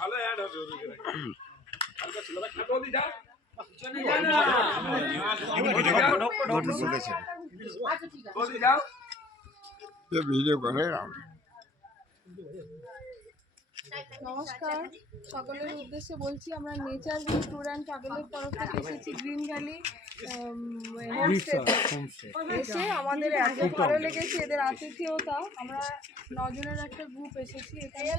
ভালো অ্যাড হবে ভিডিও করে। নমস্কার, সকলের উদ্দেশ্যে বলছি আমরা নেচার ট্যুর অ্যান্ড ট্রাভেলের তরফ থেকে এসেছি গ্রিন ভ্যালি এসে আমাদের এত ভালো লেগেছে এদের আতিথেয়তা। আমরা 9 জনের একটা গ্রুপ এসেছি, এখানে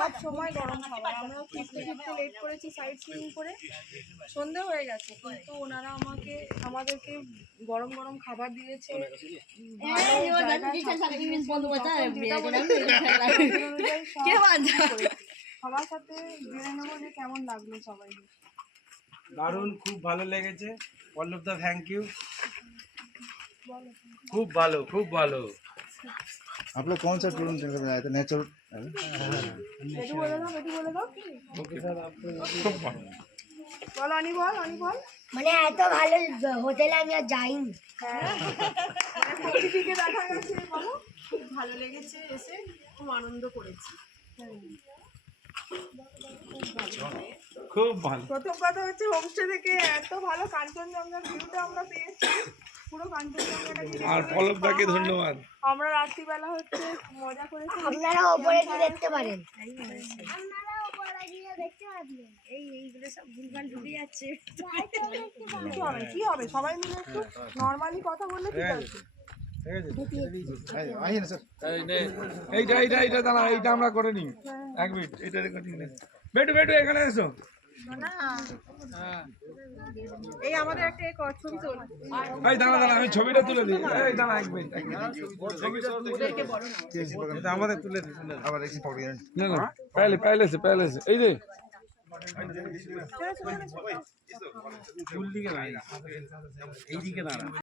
সব সময় গরম খাবার। আমরা ফিরতে ফিরতে লেট করেছি সাইট সিইং করে, সন্ধে হয়ে গেছে, কিন্তু ওনারা আমাদেরকে গরম গরম খাবার দিয়েছে। সবার সাথে জেনে নেবো যে কেমন লাগলো সবাই। দারুণ, খুব ভালো লেগেছে। পল্লব দা, থ্যাংক ইউ। खूब भालो, खूब भालो। आप लोग कौन सा टूर में आए थे? नेचर बेटू बोलो ना। ओके सर, आपको বল আনি বল। মানে এত ভালো হোটেলে আমি আর যাইনি। প্রকৃতিকে দেখা গেছে, বলো। খুব ভালো লেগেছে, এসে খুব আনন্দ করেছি। खूब भालो। প্রথম কথা হচ্ছে হোমস্টে থেকে এত ভালো কাঞ্চনজঙ্ঘার ভিউটা আমরা পেয়েছি। পুরো কাঞ্চনজঙ্ঘাটাকে আর পল্লবদাকে ধন্যবাদ। আমরা রাত্রিবেলা হচ্ছে মজা করেছি। আপনারা ওপরে গিয়ে দেখতে পারেন। এইগুলো সব ভুলভাল ঢুকে যাচ্ছে। কি হবে সবাই মিলে একটু নরমালি কথা বললে ঠিক আছে। आइए ना सर। এইটা দাঁড়া, এইটা আমরা করে নিই। এক মিনিট, এটা রেকর্ডিং নে। বেটু এখানে এসো। এই আমাদের একটা ছবি তোল। এই দাঁড়া, আমি ছবিটা তুলে দিই। এই দাঁড়া এক মিনিট। এটা আমাদের তুলে দিই। আবার একটু পড়ে যান। না पहले से এই যে ফুল দিকে দাঁড়া, এই দিকে দাঁড়া।